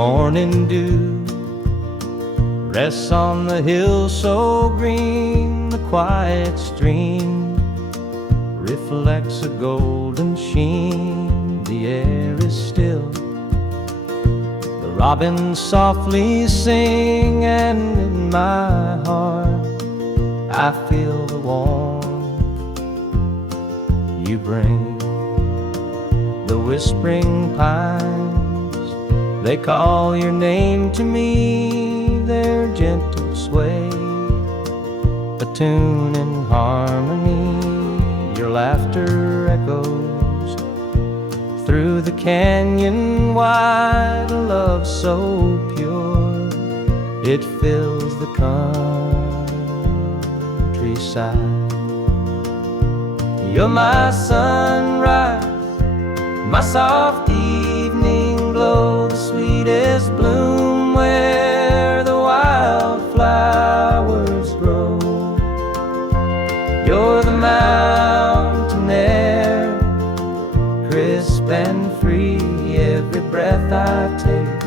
morning dew rests on the hill so green. The quiet stream reflects a golden sheen. The air is still, the robins softly sing, and in my heart I feel the warmth you bring. The whispering pines, they call your name to me. Their gentle sway, a tune in harmony. Your laughter echoes through the canyon wide. A love so pure, it fills the countryside. You're my sunrise, my soft evening glow, the sweetest bloom where the wildflowers grow. You're the mountain air, crisp and free. Every breath I take,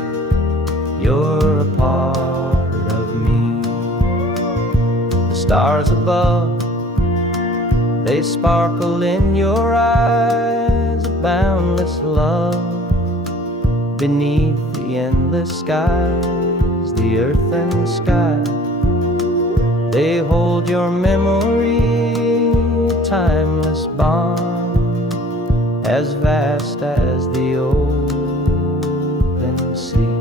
you're a part of me. The stars above, they sparkle in your eyes. A boundless love beneath the endless skies. The earth and sky, they hold your memory. A timeless bond, as vast as the open sea.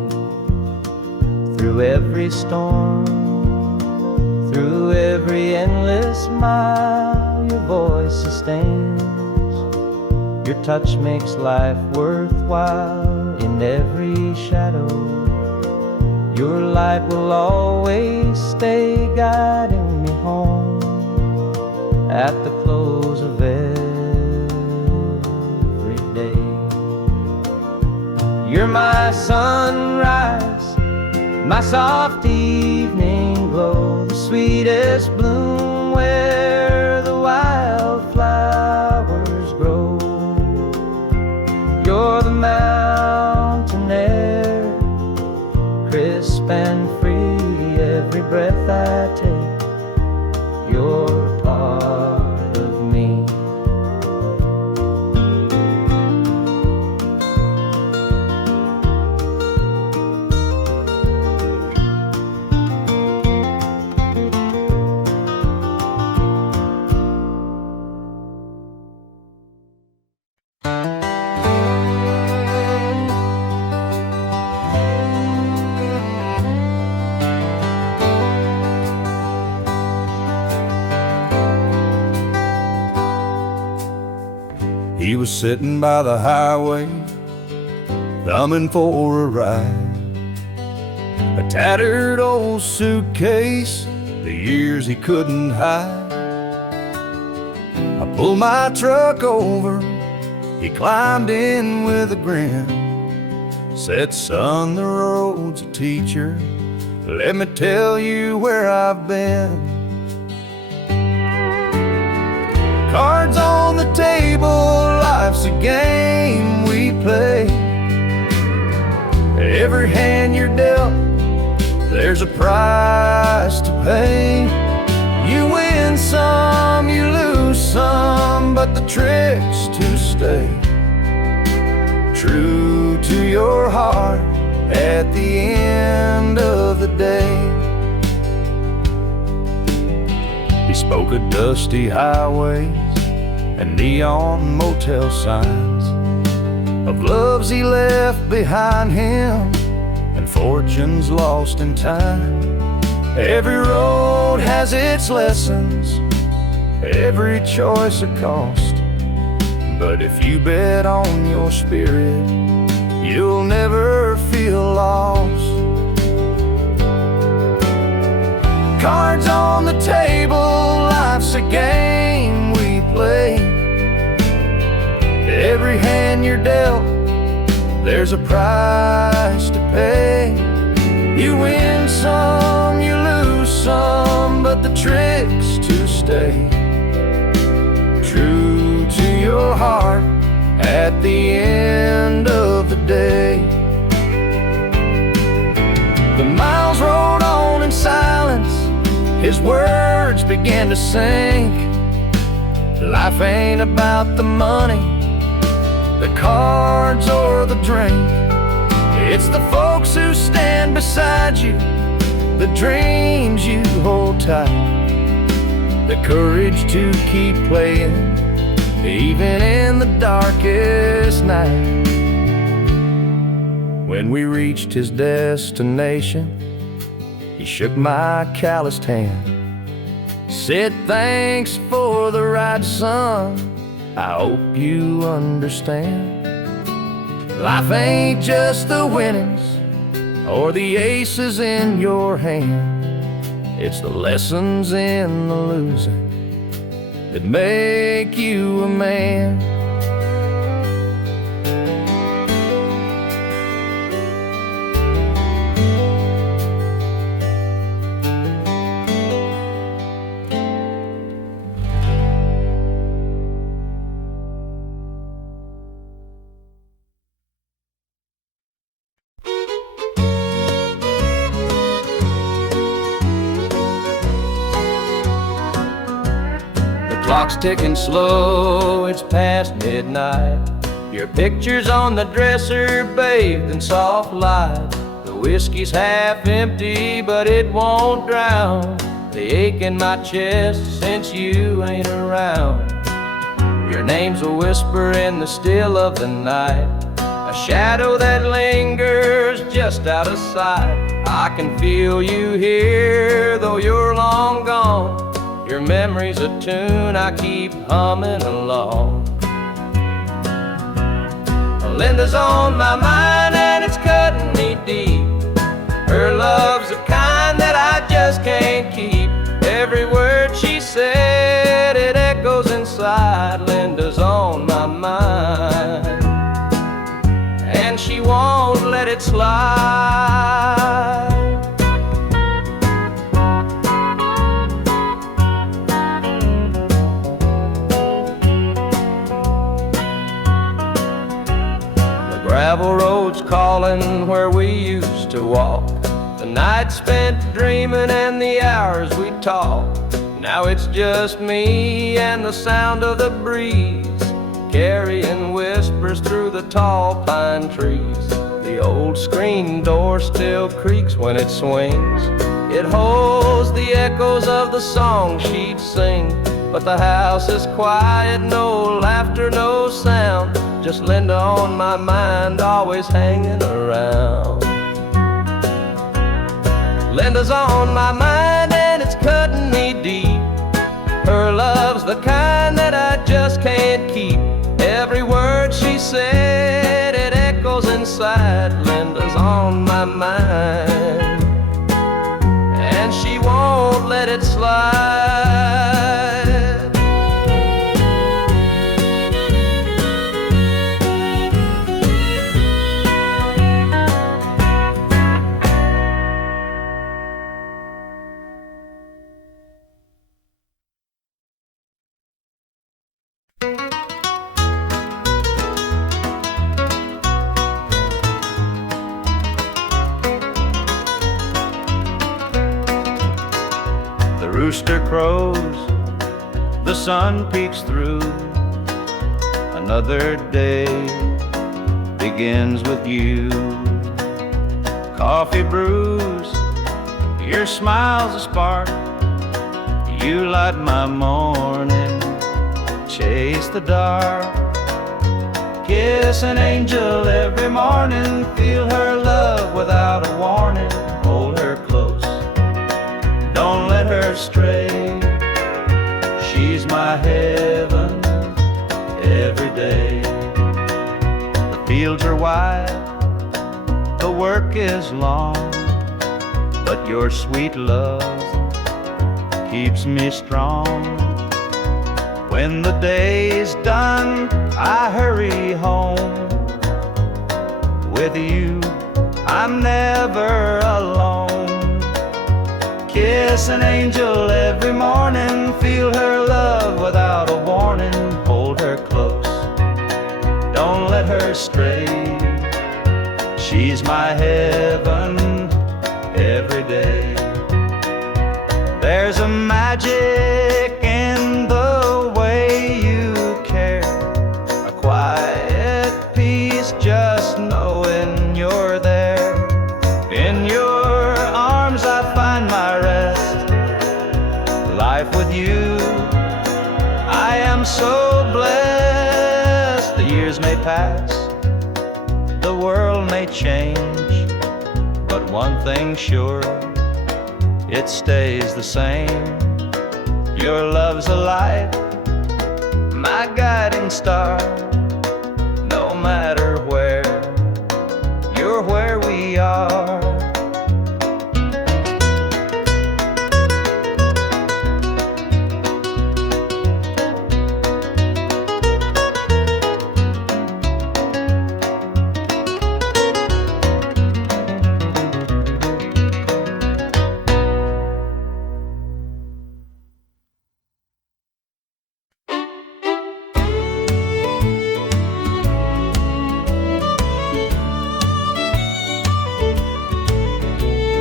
Through every storm, through every endless mile, your voice sustains. Your touch makes life worthwhile. In every shadow, your light will always stay, guiding me home at the close of every day. You're my sunrise, my soft evening glow, the sweetest bloom where the wildflowers grow. You're the mountain air, crisp and free. Every breath I take, you're a part of me. He was sitting by the highway, thumbing for a ride. A tattered old suitcase, the years he couldn't hide. I pulled my truck over, he climbed in with a grin. Said, son, the road's a teacher, let me tell you where I've been. Cards on the table, life's a game we play. Every hand you're dealt, there's a price to pay. You win some, you lose some, but the trick's to stay true to your heart at the end of the day. He spoke of dusty highways and neon motel signs, of loves he left behind him and fortunes lost in time. Every road has its lessons, every choice a cost, but if you bet on your spirit, you'll never feel lost. Cards on the table, life's a game we play. Every hand you're dealt, there's a price to pay. You win some, you lose some, but the trick's to stay true to your heart at the end of the day. his words began to sink. Life ain't about the money, the cards, or the drink. It's the folks who stand beside you, the dreams you hold tight, the courage to keep playing, even in the darkest night. When we reached his destination, he shook my calloused hand, said, "Thanks for the ride, son, I hope you understand. Life ain't just the winnings or the aces in your hand. It's the lessons in the losing that make you a man." Clock's ticking slow, it's past midnight. Your picture's on the dresser, bathed in soft light. The whiskey's half empty, but it won't drown the ache in my chest since you ain't around. Your name's a whisper in the still of the night, a shadow that lingers just out of sight. I can feel you here, though you're long gone. Your memory's a tune I keep humming along. Linda's on my mind and it's cutting me deep. Her love's the kind that I just can't keep. Every word she said, it echoes inside. Linda's on my mind, and she won't let it slide. Gravel roads calling where we used to walk, the night spent dreaming and the hours we talked. Now it's just me and the sound of the breeze, carrying whispers through the tall pine trees. The old screen door still creaks when it swings. It holds the echoes of the song she'd sing. But the house is quiet, no laughter, no sound. Just Linda on my mind, always hanging around. Linda's on my mind and it's cutting me deep. Her love's the kind that I just can't keep. Every word she said, it echoes inside. Linda's on my mind, and she won't let it slide. Rooster crows, the sun peeks through. Another day begins with you. Coffee brews, your smile's a spark. You light my morning, chase the dark. Kiss an angel every morning, feel her love without a warning. Hold her close, don't let her stray. She's my heaven every day. The fields are wide, the work is long, but your sweet love keeps me strong. When the day's done, I hurry home. With you, I'm never alone. Kiss an angel every morning, feel her love without a warning. Hold her close, don't let her stray. She's my heaven every day. There's a magic in the way you care, a quiet peace just knowing you're there. In your arms I find my rest. Life with you, I am so blessed. The years may pass, the world may change, but one thing's sure, it stays the same. Your love's a light, my guiding star. No matter where, you're where we are.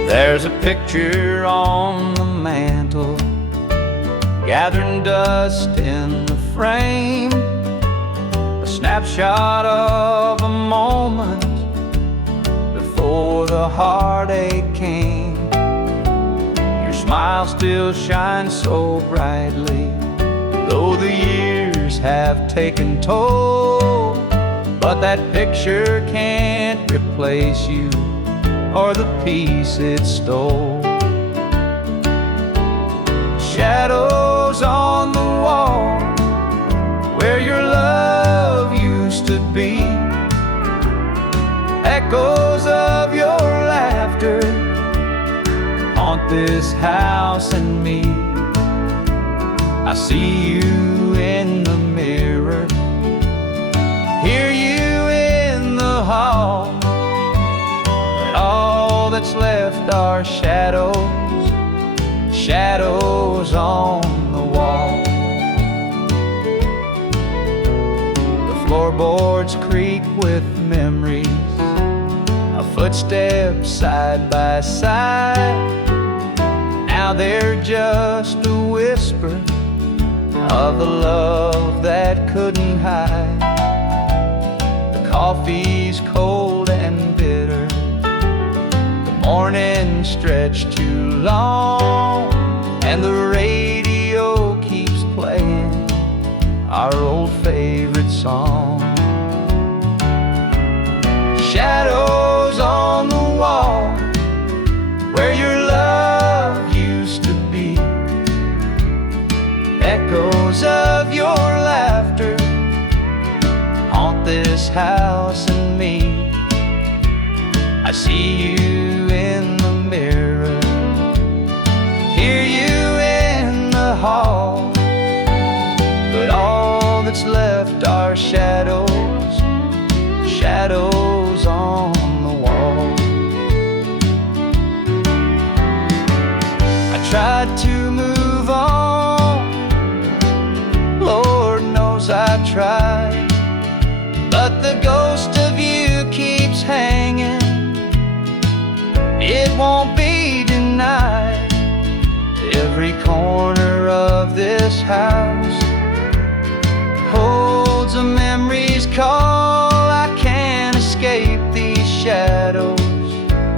There's a picture on the mantle, gathering dust in the frame, a snapshot of a moment before the heartache came. Your smile still shines so brightly, though the years have taken toll, but that picture can't replace you or the peace it stole. Shadows on the wall where your love used to be, echoes of your laughter haunt this house and me. I see you in the mirror, hear you in the hall. All that's left are shadows, shadows on the wall. The floorboards creak with memories, a footstep side by side. Now they're just a whisper of the love that couldn't hide. The coffee's cold and bitter, morning stretched too long, and the radio keeps playing our old favorite song. Shadows on the wall where your love used to be, echoes of your laughter haunt this house and me. I see you in the mirror, hear you in the hall, but all that's left are shadows, shadows on the wall. I tried to move on, Lord knows I tried, but the ghost of you keeps hanging. It won't be denied. Every corner of this house holds a memory's call. I can't escape these shadows,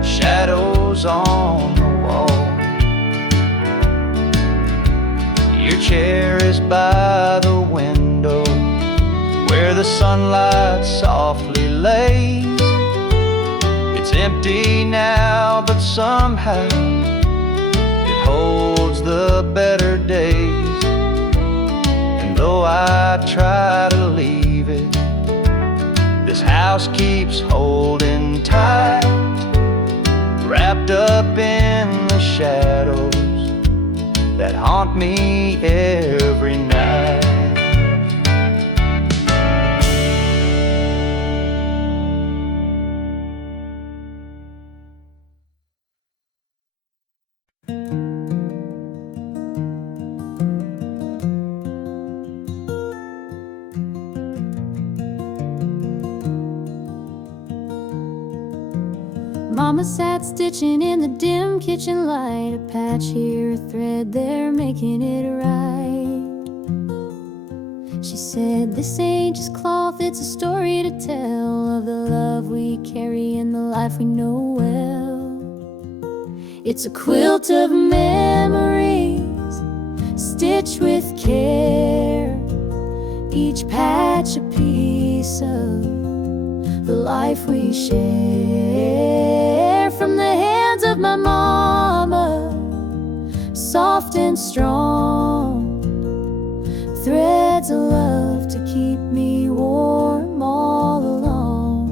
shadows on the wall. Your chair is by the window where the sunlight softly lays. It's empty now, but somehow it holds the better days. And though I try to leave it, this house keeps holding tight, wrapped up in the shadows that haunt me every night. Mama sat stitching in the dim kitchen light, a patch here, a thread there, making it right. She said, this ain't just cloth, it's a story to tell of the love we carry and the life we know well. It's a quilt of memories, stitched with care, each patch a piece of the life we share. From the hands of my mama, soft and strong, threads of love to keep me warm all along.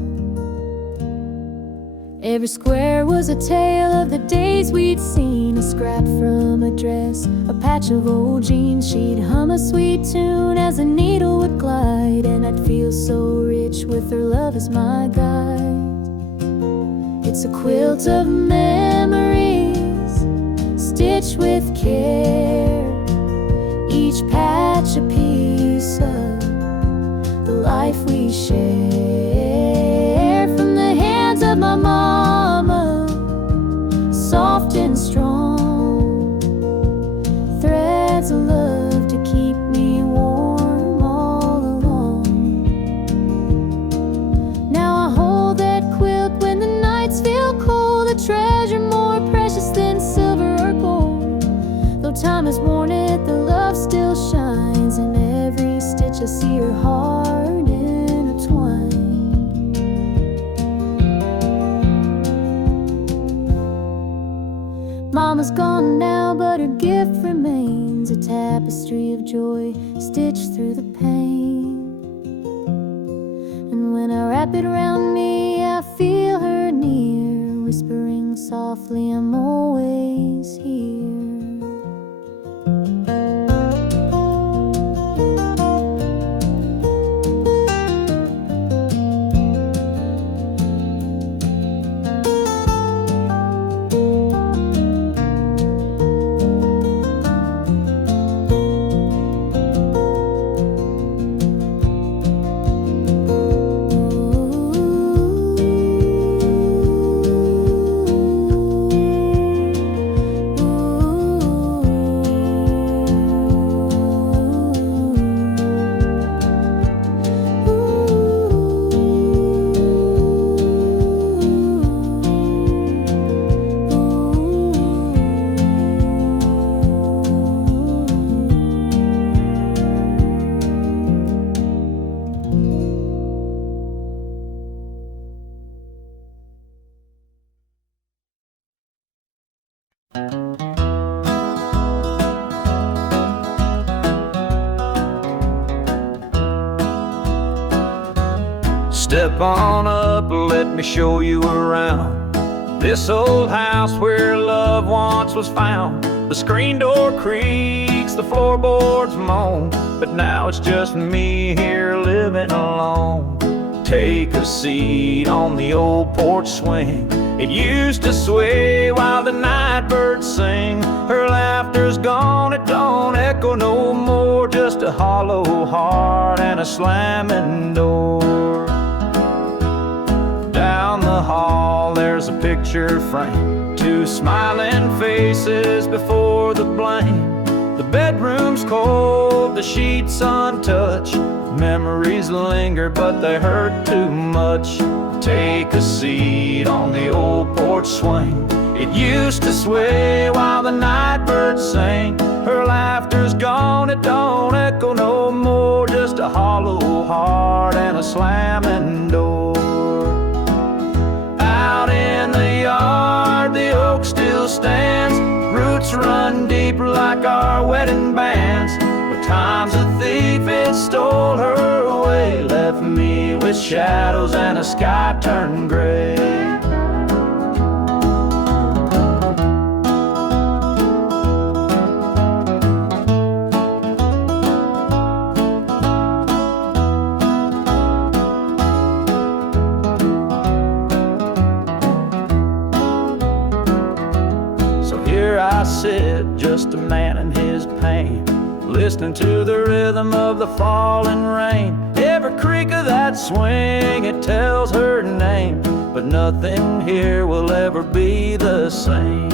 Every square was a tale of the days we'd seen, a scrap from a dress, a patch of old jeans. She'd hum a sweet tune as a needle would glide, and I'd feel so rich with her love as my guide. It's a quilt of memories, stitched with care, each patch a piece of the life we share. From the hands of my mama, soft and strong, threads of love to keep me warm all along. Now I hold that quilt when the nights feel cold, a treasure more precious than silver or gold. Though time has worn it, the love still shines. In every stitch I see her heart intertwined. Mama's gone now, but her gift remains, a tapestry of joy stitched through the pain. And when I wrap it around me, I feel her near, whispering softly, I'm always here. Step on up, let me show you around this old house where love once was found. The screen door creaks, the floorboards moan, but now it's just me here living alone. Take a seat on the old porch swing. It used to sway while the night birds sing. Her laughter's gone, it don't echo no more, just a hollow heart and a slamming door. Down the hall there's a picture frame, two smiling faces before the blame. The bedroom's cold, the sheets untouched. Memories linger but they hurt too much. Take a seat on the old porch swing. It used to sway while the night birds sang. Her laughter's gone, it don't echo no more, just a hollow heart and a slamming door. Out in the yard, the oak still stands. Roots run deep like our wedding bands. But time's a thief, it stole her away, left me with shadows and a sky turned gray. I sit, just a man in his pain, listening to the rhythm of the falling rain. Every creak of that swing, it tells her name. but nothing here will ever be the same.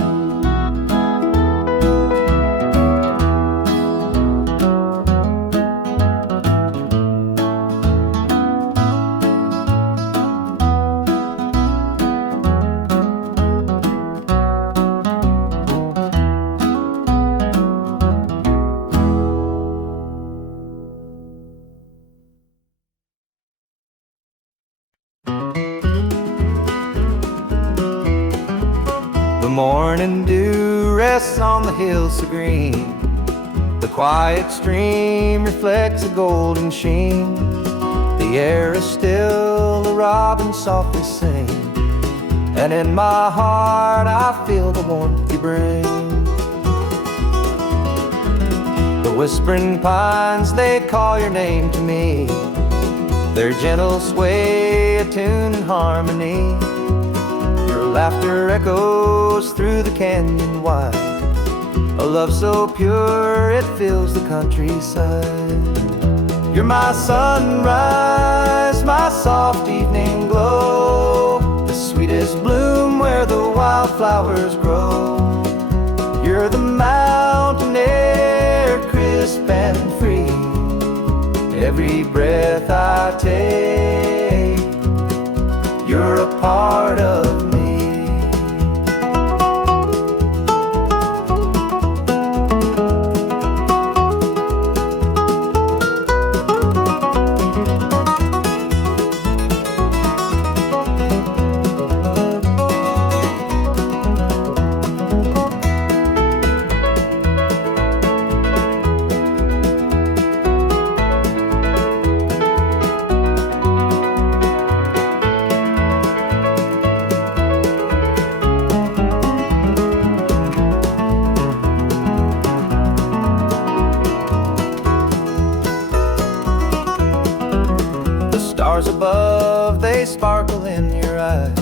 The morning dew rests on the hills so green. The quiet stream reflects a golden sheen. The air is still, the robins softly sing, and in my heart I feel the warmth you bring. The whispering pines, they call your name to me. Their gentle sway attuned in harmony. Your laughter echoes through the canyon wide, a love so pure it fills the countryside. You're my sunrise, my soft evening glow, the sweetest bloom where the wildflowers grow. You're the mountain air, crisp and free. Every breath I take, you're a part of me. Stars above, they sparkle in your eyes,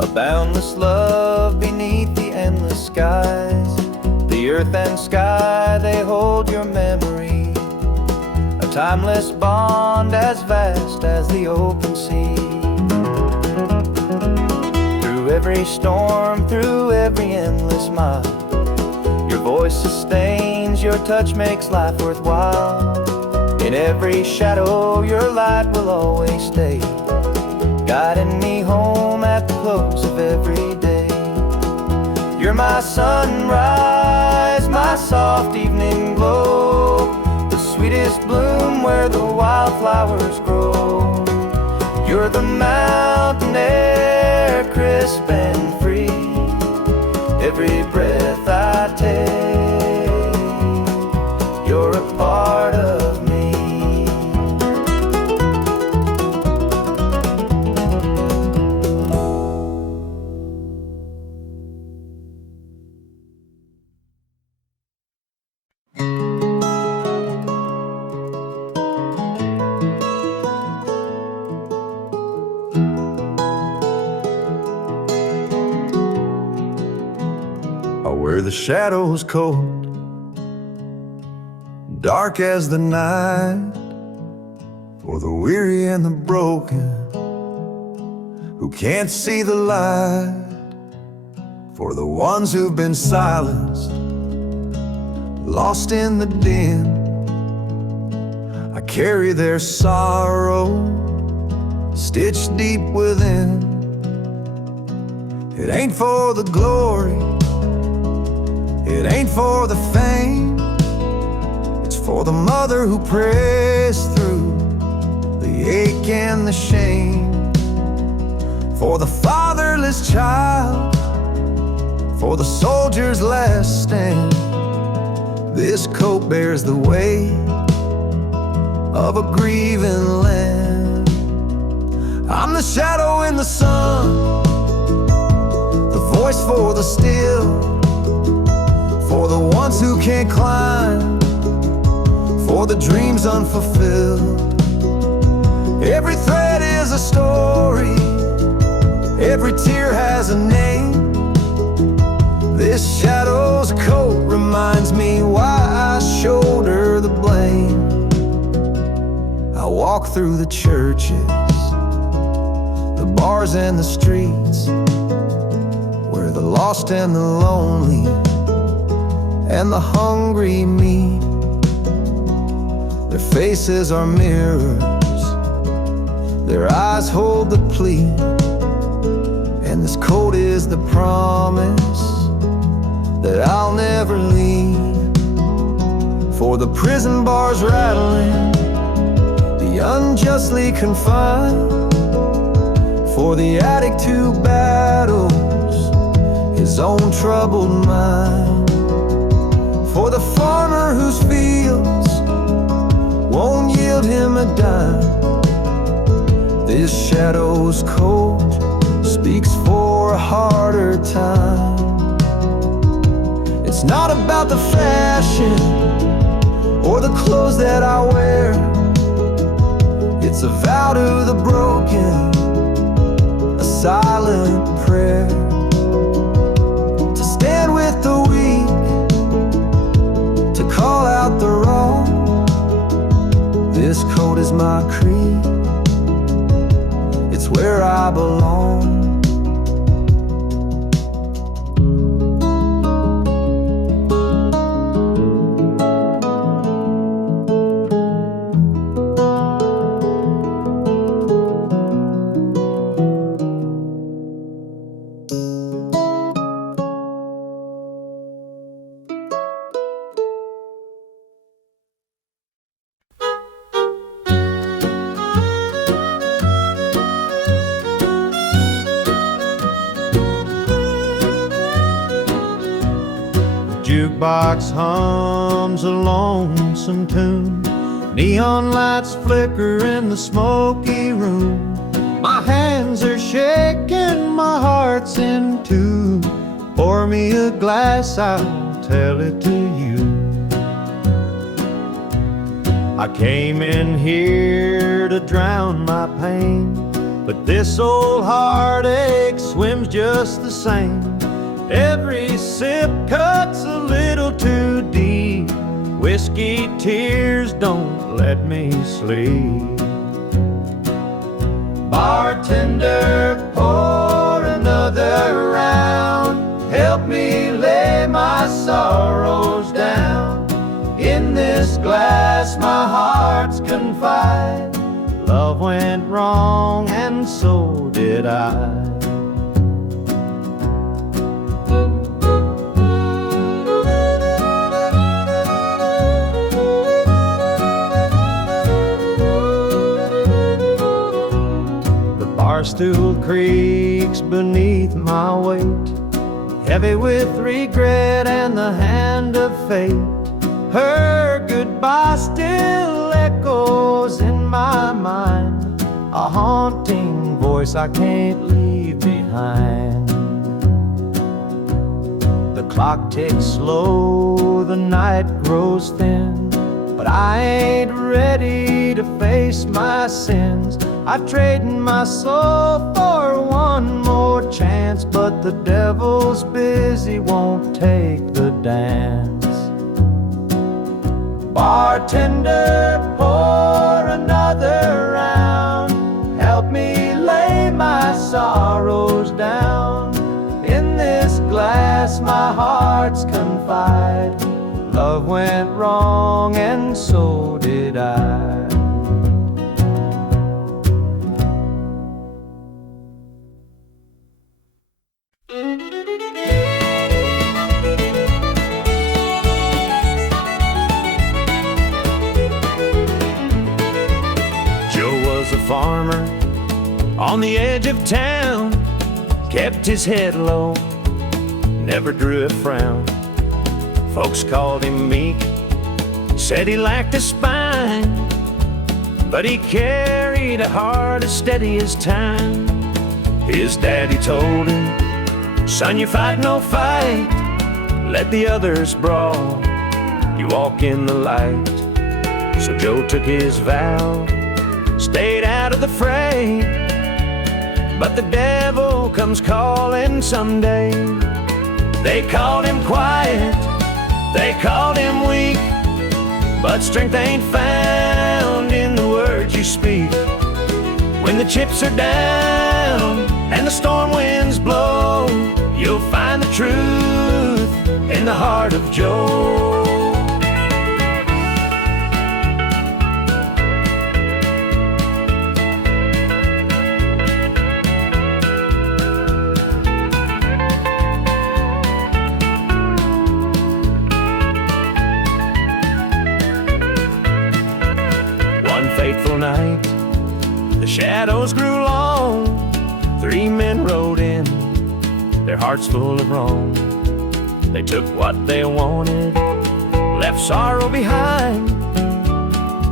a boundless love beneath the endless skies. The earth and sky, they hold your memory, a timeless bond as vast as the open sea. Through every storm, through every endless mile, your voice sustains, your touch makes life worthwhile. In every shadow, your light will always stay, guiding me home at the close of every day. You're my sunrise, my soft evening glow, the sweetest bloom where the wildflowers grow. You're the mountain air, crisp and free. Every breath I take, you're a part of me. Where the shadows cold, dark as the night, for the weary and the broken who can't see the light, for the ones who've been silenced, lost in the din. I carry their sorrow stitched deep within. It ain't for the glory, it ain't for the fame, it's for the mother who prays through the ache and the shame, for the fatherless child, for the soldier's last stand. This coat bears the weight of a grieving land. I'm the shadow in the sun, the voice for the still, for the ones who can't climb, for the dreams unfulfilled. Every thread is a story, every tear has a name. This shadow's coat reminds me why I shoulder the blame. I walk through the churches, the bars and the streets, where the lost and the lonely and the hungry meet. Their faces are mirrors, their eyes hold the plea, and this coat is the promise that I'll never leave. For the prison bars rattling, the unjustly confined, for the addict who battles his own troubled mind, for the farmer whose fields won't yield him a dime. This shadow's coat speaks for a harder time. It's not about the fashion or the clothes that I wear. It's a vow to the broken, a silent prayer, to stand with the weak, to call out the wrong. This coat is my creed, it's where I belong. Jukebox hums a lonesome tune, neon lights flicker in the smoky room. My hands are shaking, my heart's in tune. Pour me a glass, I'll tell it to you. I came in here to drown my pain, but this old heartache swims just the same. Every sip cuts a little too deep. Whiskey tears don't let me sleep. Bartender, pour another round. Help me lay my sorrows down. In this glass my heart's confide. Love went wrong and so did I. Stool creaks beneath my weight, heavy with regret and the hand of fate. Her goodbye still echoes in my mind, a haunting voice I can't leave behind. The clock ticks slow, the night grows thin, but I ain't ready to face my sins. I've traded my soul for one more chance, but the devil's busy, won't take the dance. Bartender, pour another round. Help me lay my sorrows down. In this glass my heart's confide. Love went wrong and so did I. Farmer on the edge of town, kept his head low, never drew a frown. Folks called him meek, said he lacked a spine, but he carried a heart as steady as time. His daddy told him, son, you fight no fight, let the others brawl, you walk in the light. So Joe took his vow, stayed out of the fray, but the devil comes calling someday. They called him quiet, they called him weak, but strength ain't found in the words you speak. When When the chips are down and the storm winds blow, you'll find the truth in the heart of Joe. One fateful night, the shadows grew long. 3 men rode in, their hearts full of wrong. They took what they wanted, left sorrow behind,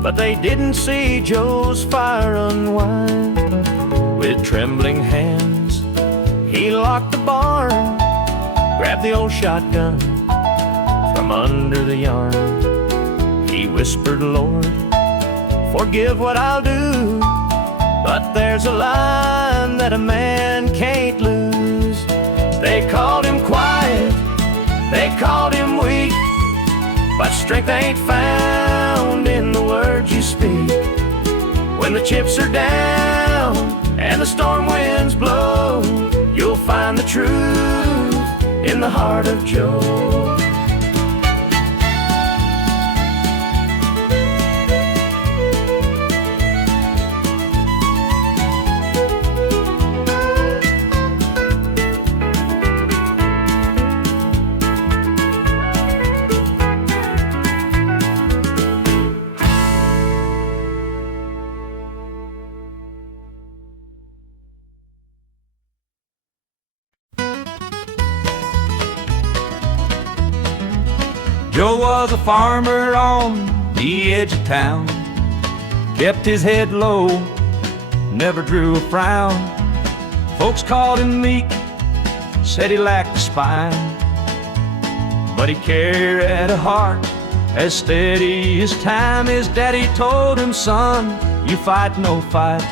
but they didn't see Joe's fire unwind. With trembling hands, he locked the barn, grabbed the old shotgun from under the yarn. He whispered, Lord, forgive what I'll do, but there's a line that a man can't lose. They called him quiet, they called him weak, but strength ain't found in the words you speak. When the chips are down and the storm winds blow, you'll find the truth in the heart of Joe. Joe was a farmer on the edge of town, kept his head low, never drew a frown. Folks called him meek, said he lacked a spine, but he carried a heart as steady as time. His daddy told him, son, you fight no fight,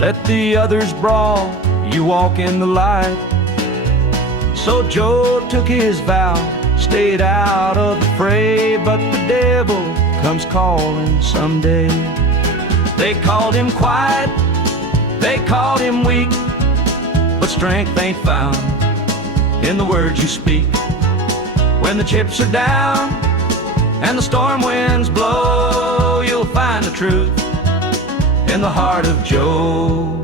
let the others brawl, you walk in the light. So Joe took his vow, stayed out of the fray, but the devil comes calling someday. They called him quiet, they called him weak, but strength ain't found in the words you speak. When the chips are down and the storm winds blow, you'll find the truth in the heart of Joe.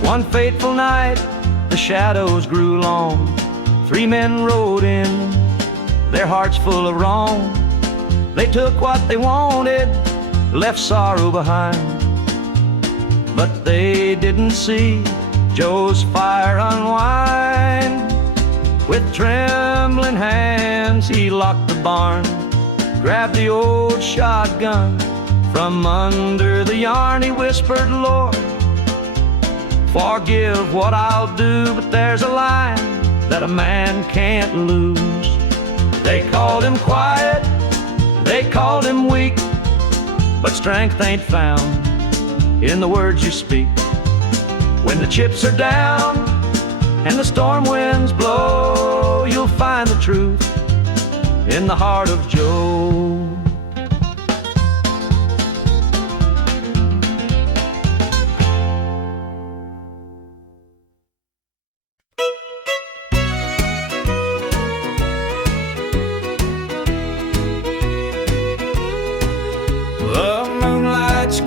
One fateful night, the shadows grew long. 3 men rode in, their hearts full of wrong. They took what they wanted, left sorrow behind, but they didn't see Joe's fire unwind. With trembling hands, he locked the barn, grabbed the old shotgun from under the yarn. He whispered, Lord, forgive what I'll do, but there's a line that a man can't lose. They called him quiet, they called him weak, but strength ain't found in the words you speak. When the chips are down and the storm winds blow, you'll find the truth in the heart of Joe.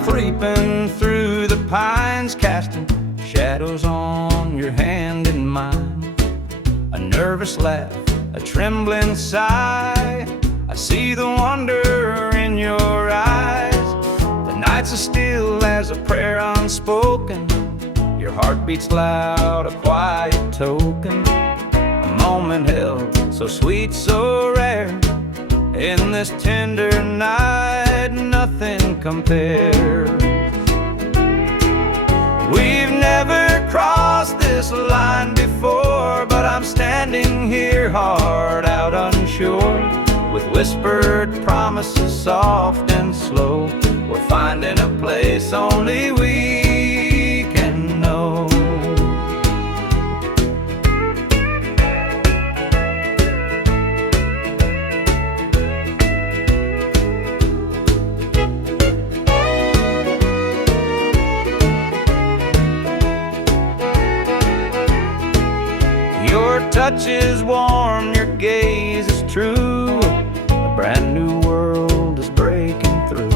Creeping through the pines, casting shadows on your hand and mine. A nervous laugh, a trembling sigh, I see the wonder in your eyes. The nights are still as a prayer unspoken, your heart beats loud, a quiet token. A moment held so sweet, so rare, in this tender night, nothing compares. We've never crossed this line before, but I'm standing here, heart out unsure, with whispered promises soft and slow. We're finding a place only we can know. Your touch is warm, your gaze is true. A brand new world is breaking through.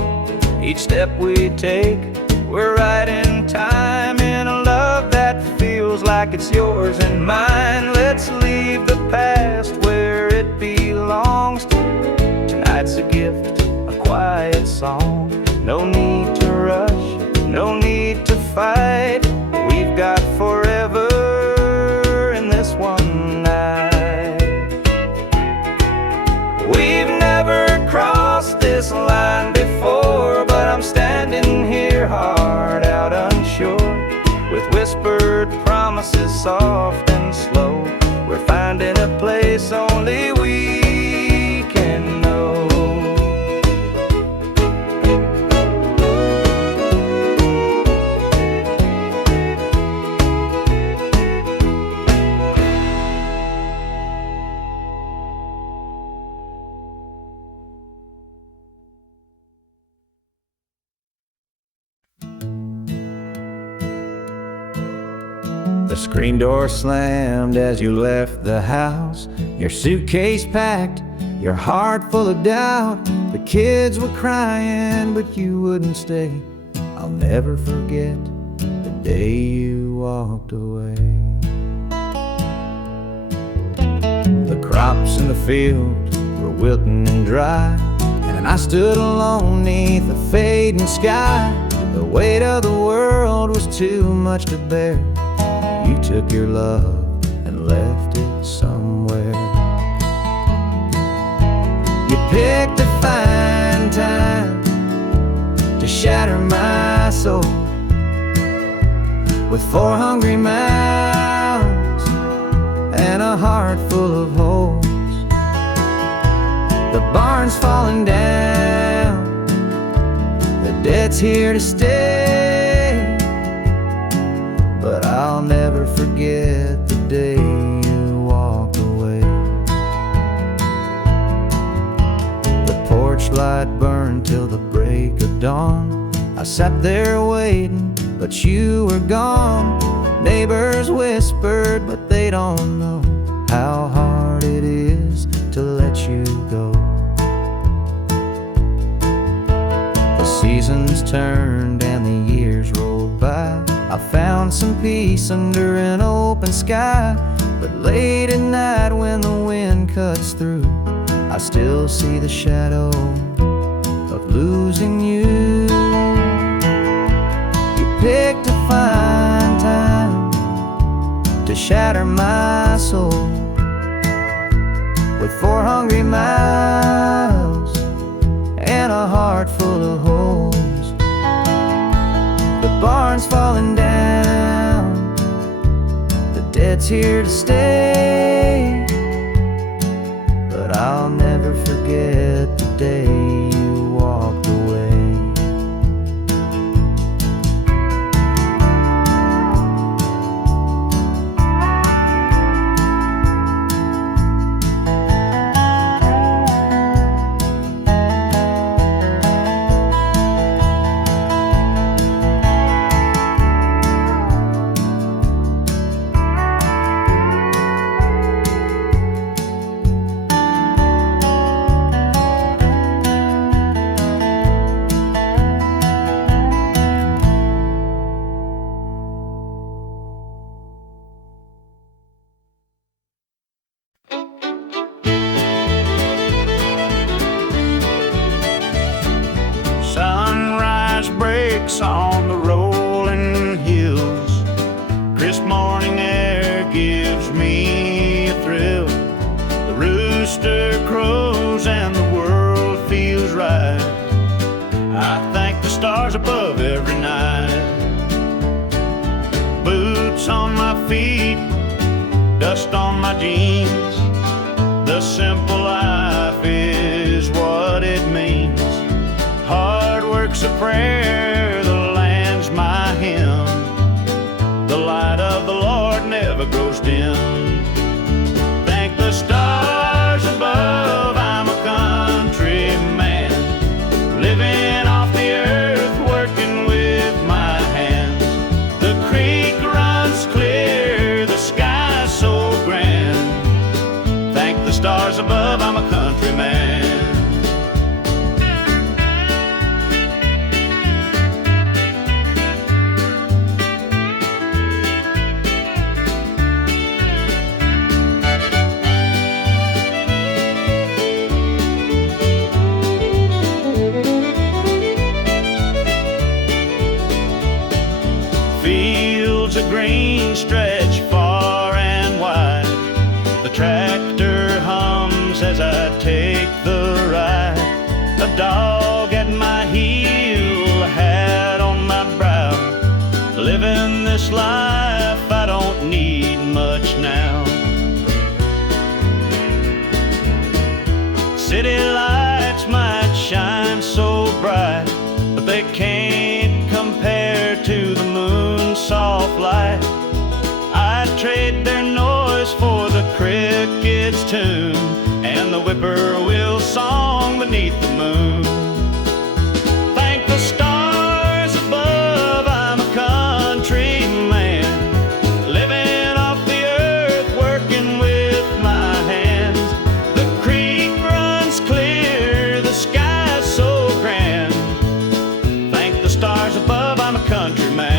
Each step we take, we're right in time, in a love that feels like it's yours and mine. Let's leave the past where it belongs. Tonight's a gift, a quiet song. No need to rush, no need to fight. We've got forever in this one night. We've never crossed this line before, but I'm standing here, heart out unsure, with whispered promises soft and slow. We're finding a place only we can know. The screen door slammed as you left the house, your suitcase packed, your heart full of doubt. The kids were crying, but you wouldn't stay. I'll never forget the day you walked away. The crops in the field were wilting and dry, and I stood alone neath the fading sky. The weight of the world was too much to bear. You took your love and left it somewhere. You picked a fine time to shatter my soul, with 4 hungry mouths and a heart full of holes. The barn's falling down, the debt's here to stay, but I'll never forget the day you walked away. The porch light burned till the break of dawn. I sat there waiting, but you were gone. Neighbors whispered, but they don't know how hard it is to let you go. The seasons turned and the years rolled by. I found some peace under an open sky, but late at night when the wind cuts through, I still see the shadow of losing you. You picked a fine time to shatter my soul, with 4 hungry mouths and a heart full of holes. The barn's falling down, the debt's here to stay, but I'll never forget the day you walked away. Sunrise breaks on the rolling hills. Crisp morning air gives me a thrill. The rooster crows and the world feels right. I thank the stars above every night. Boots on my feet, dust on my jeans. The simple life is what it means. Hard work's a prayer, the land's my hymn. The light of the Lord never grows dim. Thank the stars above, I'm a countryman, living off the earth, working with my hands. The creek runs clear, the sky's so grand. city lights might shine so bright, but they can't compare to the moon's soft light. I'd trade their noise for the cricket's tune and the whippoorwill song beneath the moon. Thank the stars above, I'm a country man, living off the earth, working with my hands. The creek runs clear, the sky's so grand. Thank the stars above, I'm a country man.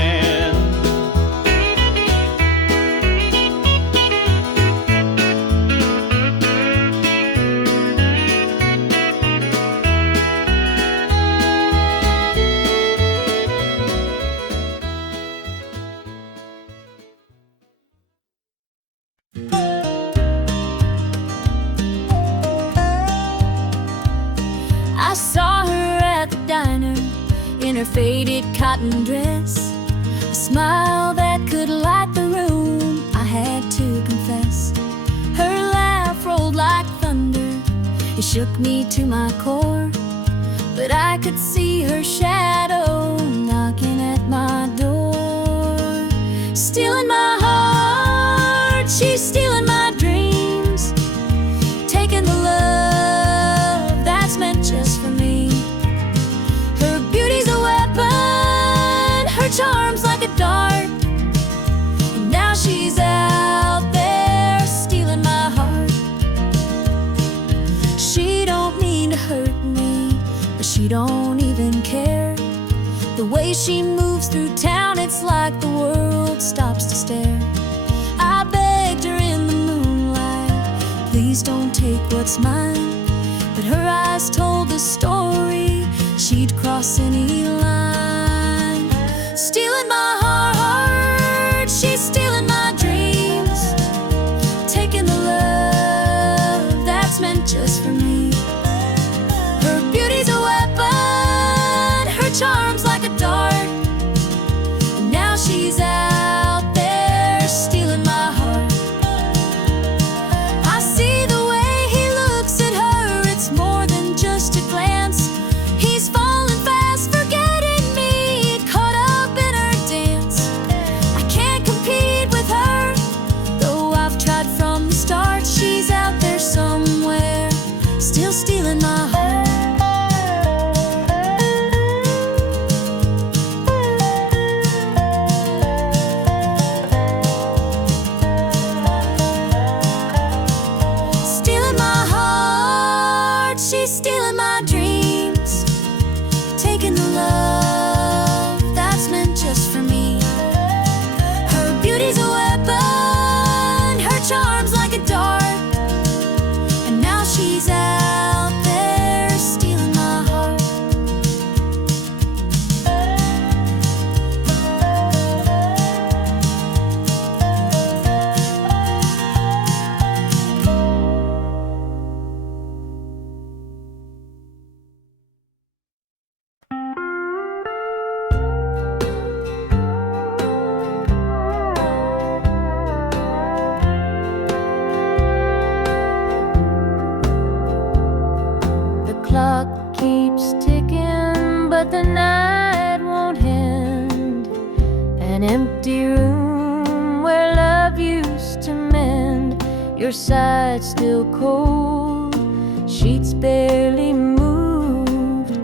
I saw her at the diner in her faded cotton dress, a smile that could light the room, I had to confess. Her laugh rolled like thunder, it shook me to my core, but I could see her shadow knocking at my door. Stealing my heart, she's stealing my dreams, taking the love that's meant just for me. Her beauty's a weapon, her charm's like a dart, and now she's out there stealing my heart. She don't mean to hurt me, but she don't even care. The way she moves through town, it's like the world stops to stare. I begged her in the moonlight, please don't take what's mine, but her eyes told the story, she'd cross any line. Stealing my heart, she's stealing my dreams, taking the love that's meant just for me. Her beauty's a weapon, her charm's like a dart, and now she's out there stealing my heart. I see the way he looks at her, it's more than just a glance. He's falling fast, forgetting me, caught up in her dance. I can't compete with her, though I've tried from the start. She's out there somewhere, still stealing my heart. Stealing my heart, she's stealing my dreams, taking the love that's meant just for me. Her beauty's a weapon, her charm's like a dart, and now she's out there stealing my heart. The clock keeps ticking, but the night won't end. An empty room where love used to mend. Your side still cold, sheets barely moved.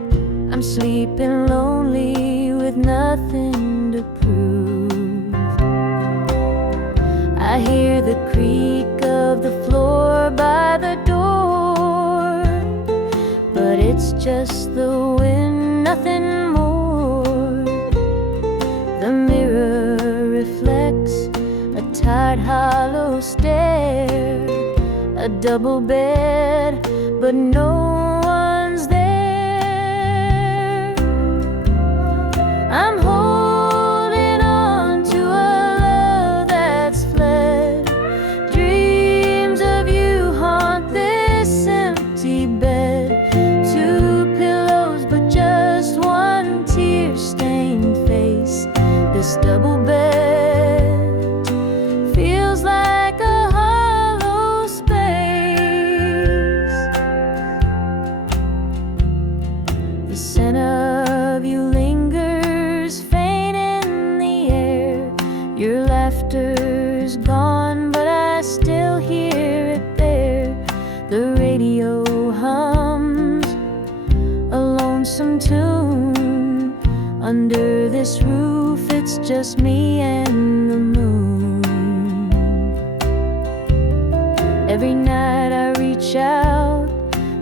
I'm sleeping lonely with nothing to prove. I hear the creak of the floor by the door, but it's just the wind, nothing more. The mirror reflects a tired, hollow stare, a double bed, but no one's there. I'm holding on to a love that's fled. Dreams of you haunt this empty bed. Two pillows, but just one tear-stained face. This double bed feels like a hollow space. still hear it there. The radio hums a lonesome tune. Under this roof it's just me and the moon. Every night I reach out,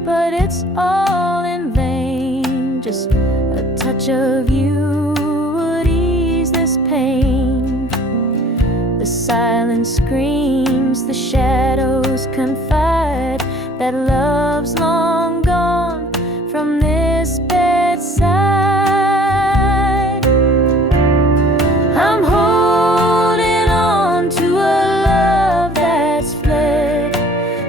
but it's all in vain. Just a touch of you would ease this pain. The silence screams, the shadows confide that love's long gone from this bedside. I'm holding on to a love that's fled.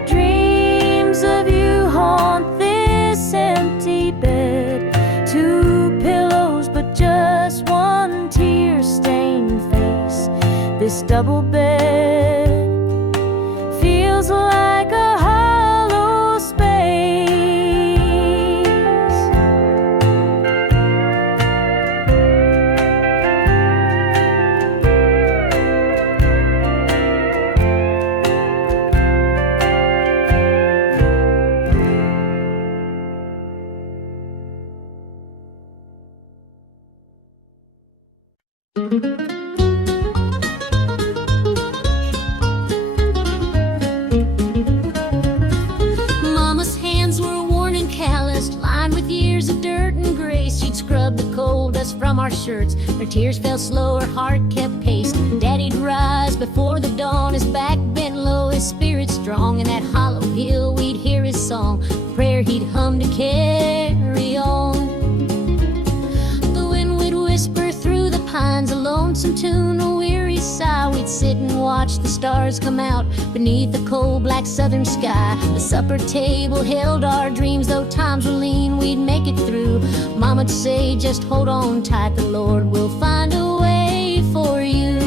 Dreams of you haunt this empty bed. Two pillows but just one tear-stained face. This double bed feels like a hollow space. Mama's hands were worn and calloused, lined with years of dirt and grace. She'd scrub the coal dust from our shirts. Her tears fell slow, her heart kept pace. Daddy'd rise before the dawn, his back bent low, his spirit strong. In that hollow hill we'd hear his song, a prayer he'd hum to carry on. The wind would whisper through the pines, a lonesome tune, a weary sigh. We'd sit and watch the stars come out beneath the cold black southern sky. The supper table held our dreams, though times were lean, we'd make it through. Mama'd say, just hold on tight, the Lord will find a way for you.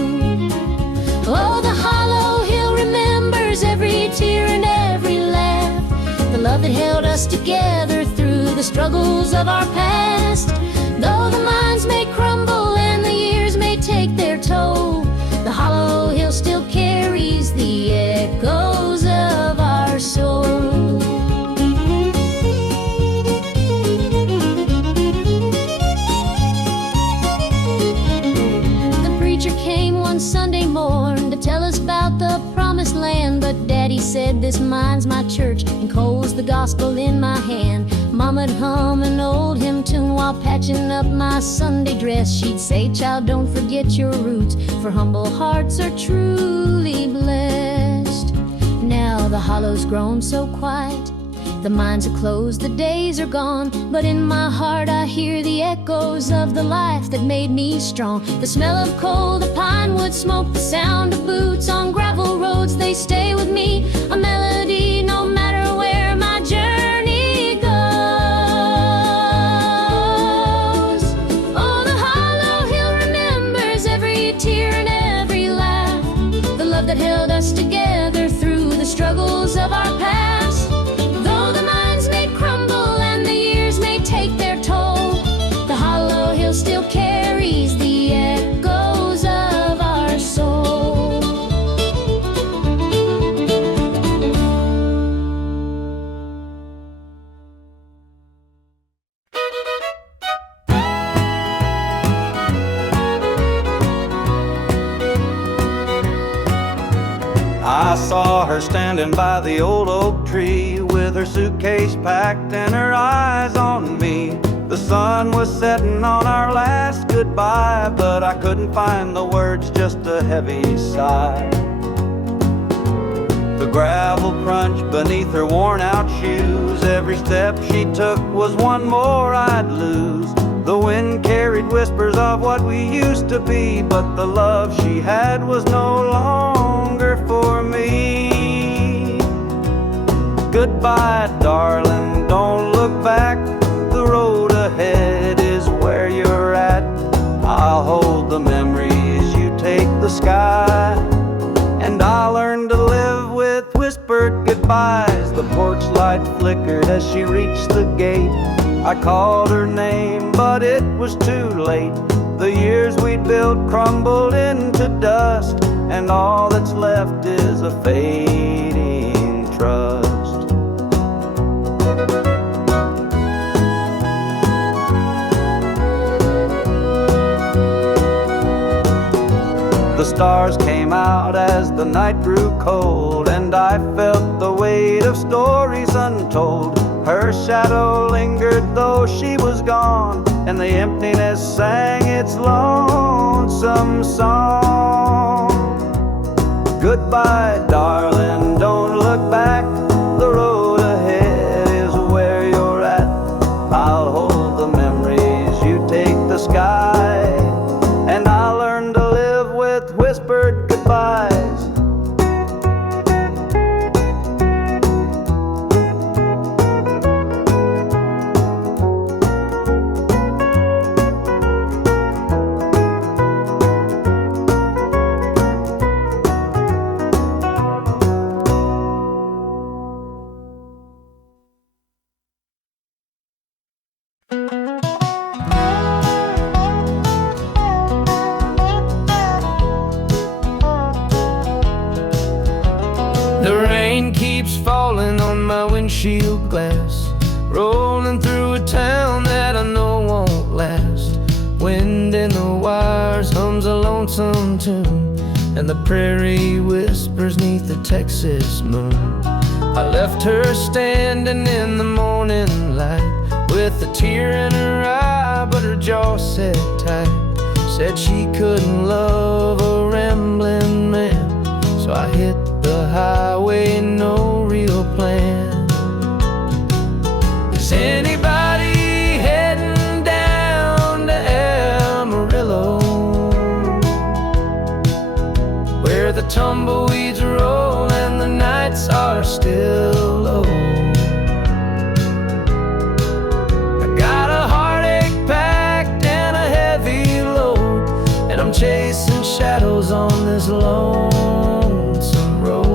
Oh, the hollow hill remembers every tear and every laugh, the love that held us together through the struggles of our past. Though the minds may crumble and the years may take their toll, the hollow hill still carries the echoes of our soul. The preacher came one Sunday morn to tell us about the promised land, but Daddy said, this mine's my church and coal's the gospel in my hand. Mama'd hum an old hymn tune while patching up my Sunday dress. She'd say, child, don't forget your roots, for humble hearts are truly blessed. Now the hollow's grown so quiet, the mines are closed, the days are gone, but in my heart I hear the echoes of the life that made me strong. The smell of coal, the pine wood smoke, the sound of boots on gravel roads, they stay with me, a melody no matter where my journey goes. Oh, the hollow hill remembers every tear and every laugh, the love that held us together through the struggles of our past. Though the minds may crumble and the years may take their toll, the hollow hill still carries the echoes of our soul. I saw her standing by the old oak tree with her suitcase packed and her eyes on me. The sun was setting on our last goodbye, but I couldn't find the words, just a heavy sigh. The gravel crunched beneath her worn out shoes, every step she took was one more I'd lose. The wind carried whispers of what we used to be, but the love she had was no longer for me. Goodbye, darling, don't look back, the road ahead is where you're at. I'll hold the memories, you take the sky, and I'll learn to live with whispered goodbyes. The porch light flickered as she reached the gate. I called her name, but it was too late. The years we'd built crumbled into dust. and all that's left is a fading trust. The stars came out as the night grew cold, and I felt the weight of stories untold. Her shadow lingered though she was gone, and the emptiness sang its lonesome song. Goodbye, darling, don't look back. The road ahead is where you're at. I'll hold the memories, you take the sky, and I'll learn to live with whispered goodbyes. The rain keeps falling on my windshield glass, rolling through a town that I know won't last. Wind in the wires hums a lonesome tune, and the prairie whispers 'neath the Texas moon. I left her standing in the morning light, with a tear in her eye, but her jaw set tight. Said she couldn't love a rambling man, so I hit the highway, no real plan. Is anybody heading down to Amarillo, where the tumbleweeds roll and the nights are still low? I got a heartache packed and a heavy load, and I'm chasing shadows on this lonesome road.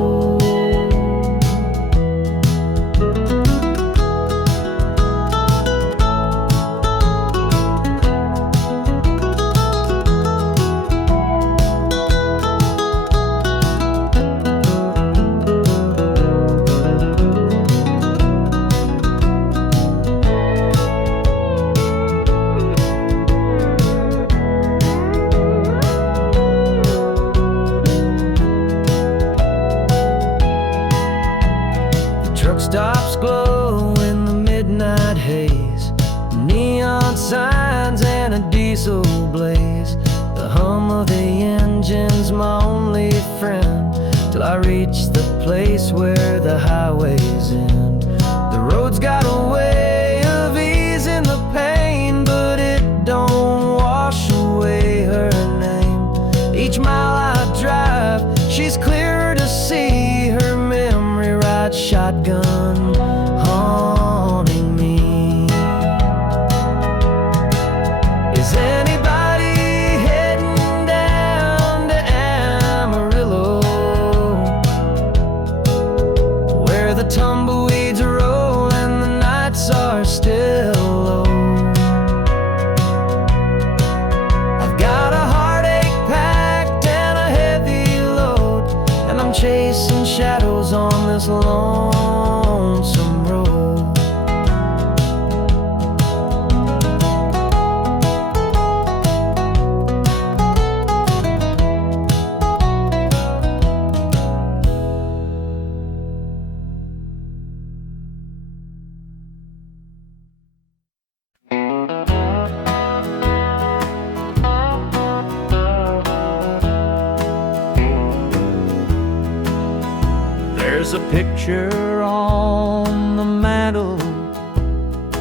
Stops glow in the midnight haze, neon signs and a diesel blaze. The hum of the engine's my only friend, till I reach the place where the highways end. The road's got a way of easing the pain, but it don't wash away her name. Each mile I drive, she's clearer to see, her memory rides shotgun, haunting me. Is anybody heading down to Amarillo, where the tumbleweeds roll and the nights are still low? I've got a heartache packed and a heavy load, and I'm chasing shadows on this lonesome road. There's a picture on the mantle,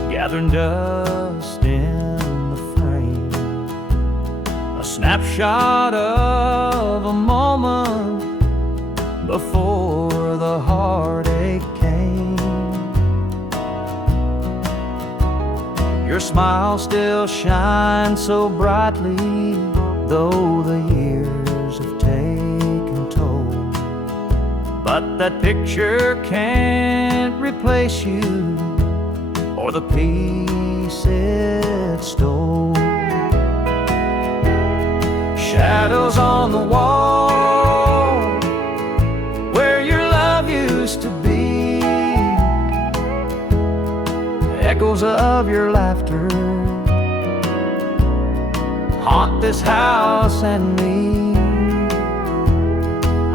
gathering dust in the frame. A snapshot of a moment before the heartache came. Your smile still shines so brightly, though the years have taken toll. But that picture can't replace you or the peace it stole. Shadows on the wall, echoes of your laughter haunt this house and me.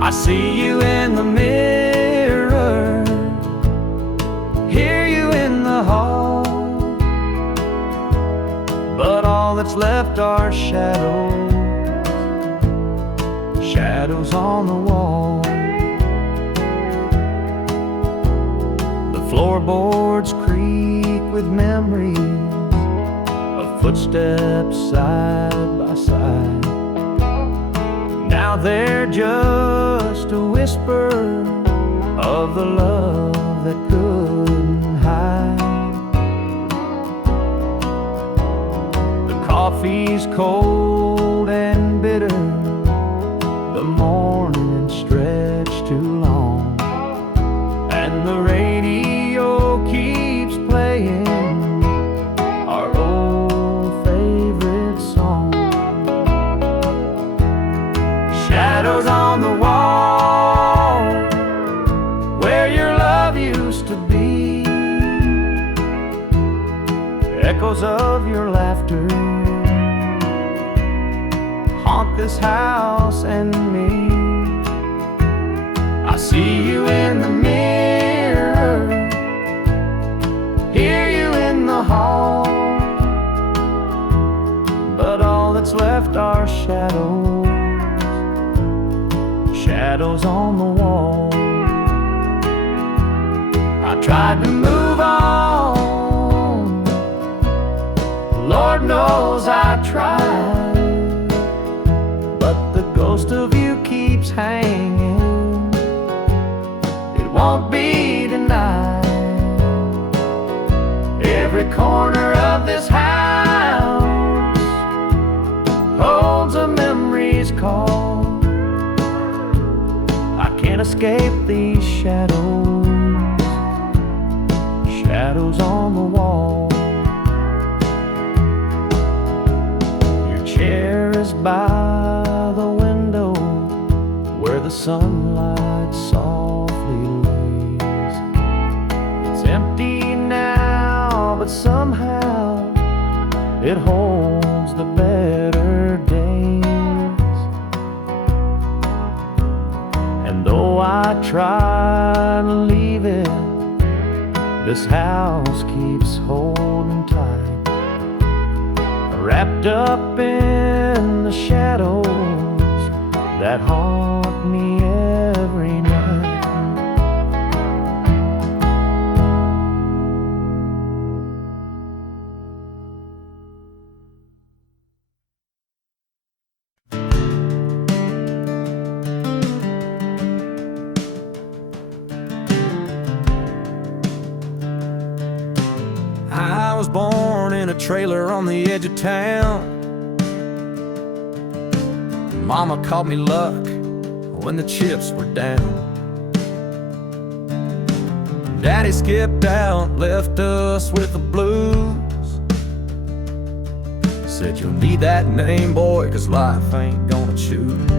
I see you in the mirror, hear you in the hall, but all that's left are shadows, shadows on the wall. The floorboards creak with memories of footsteps side by side. Now they're just a whisper of the love that couldn't hide. The coffee's cold and bitter, the morning stretched too long, and the radio keeps playing our old favorite song. Shadows on the wall where your love used to be, echoes of your laughter haunt this house and me. I see you in the mirror, hear you in the hall, but all that's left are shadows, shadows on the wall. I tried to move on, Lord knows I tried, but the ghost of you keeps hanging, it won't be denied. Every corner of this house holds a memory's call. I can't escape these shadows, shadows on the wall. Your chair is by the window where the sunlight softly lays. It's empty now, but somehow it holds the better days. And though I try to leave it, this house keeps holding tight, wrapped up in the shadows that haunt me every night. I was born in a trailer on the edge of town. Mama called me luck when the chips were down. Daddy skipped out, left us with the blues. Said you'll need that name, boy, 'cause life ain't gonna choose.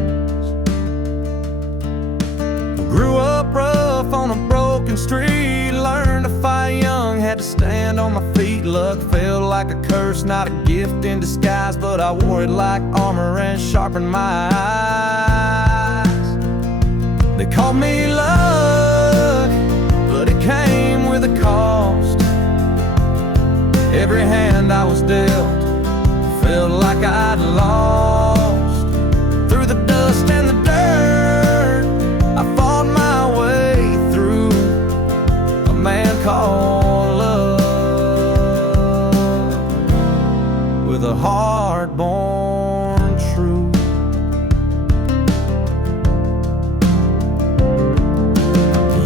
Grew up rough on a broken street, learned to fight young, had to stand on my feet. Luck felt like a curse, not a gift in disguise, but I wore it like armor and sharpened my eyes. They called me luck, but it came with a cost. Every hand I was dealt felt like I'd lost. Through the dust and the dirt, I fought my way through a man called love, with a heart born true.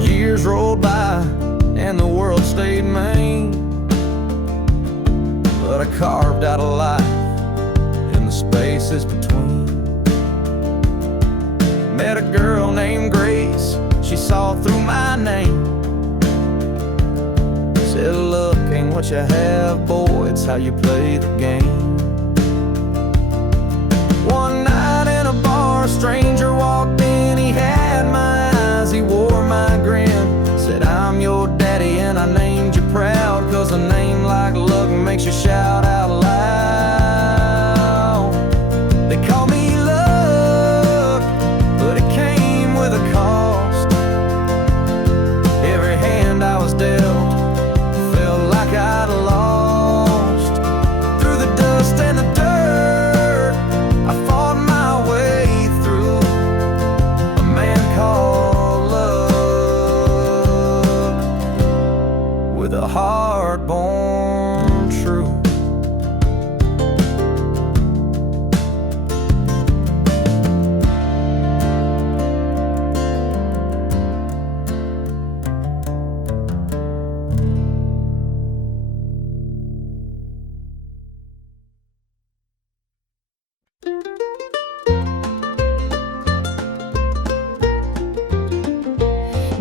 Years rolled by and the world stayed mean, but I carved out a life in the spaces between. Met a girl named Grace, she saw through my name. Said luck ain't what you have, boy, it's how you play the game. One night in a bar, a stranger walked in, he had my eyes, he wore my grin. Said I'm your daddy and I named you proud, 'cause a name like makes you shout out loud. They call me luck, but it came with a cost. Every hand I was dealt felt like I'd lost. Through the dust and the dirt, I fought my way through. A man called love, with a heart born true.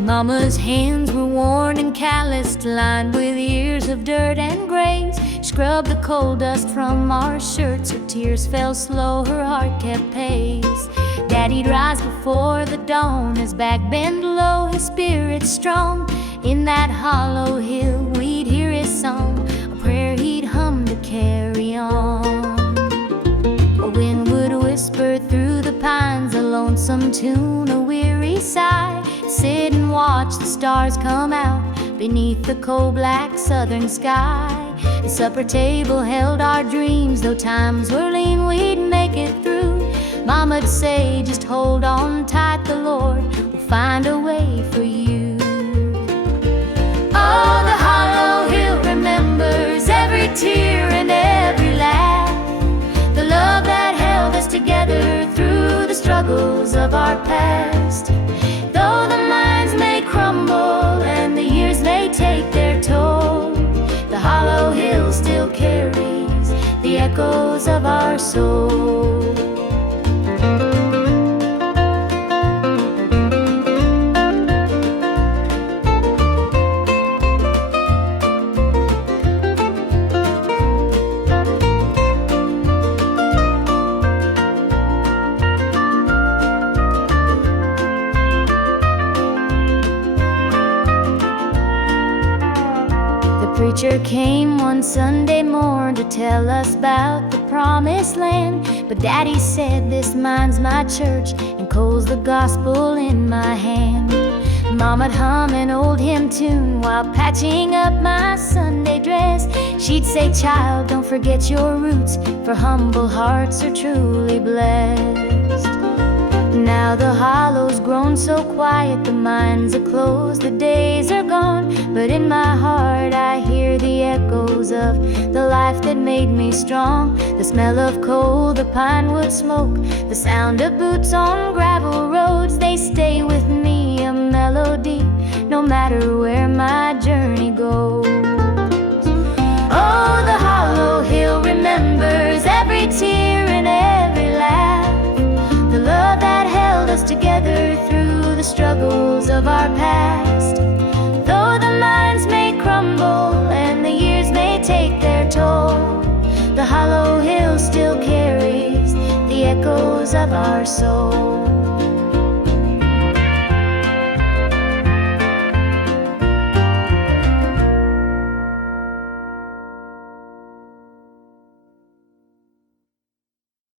Mama's hands were worn and calloused, lined with years of dirt and graze. Scrubbed the coal dust from our shirts, her tears fell slow, her heart kept pace. Daddy'd rise before the dawn, his back bent low, his spirit strong. In that hollow hill we'd hear his song, a prayer he'd hum to carry on. A wind would whisper through the pines, a lonesome tune, a weary sigh. Sit and watch the stars come out beneath the coal-black southern sky. The supper table held our dreams, though times were lean, we'd make it through. Mama'd say, just hold on tight, the Lord will find a way for you. Oh, the hollow hill remembers every tear and every laugh, the love that held us together through the struggles of our past. Though the mines may crumble and the years may take their toll, the hollow hill still carries the echoes of our soul. The preacher came one Sunday morn to tell us about the promised land. But Daddy said, this mine's my church and coal's the gospel in my hand. Mama'd hum an old hymn tune while patching up my Sunday dress. She'd say, child, don't forget your roots, for humble hearts are truly blessed. Now the hollow's grown so quiet, the mines are closed, the days are gone. But in my heart I hear the echoes of the life that made me strong. The smell of coal, the pine wood smoke, the sound of boots on gravel roads, they stay with me, a melody, no matter where my journey goes. Oh, the hollow hill remembers every tear and every laugh, the love that held us together through the struggles of our past. Though the mines may crumble and the years may take their toll, the hollow hill still carries the echoes of our soul.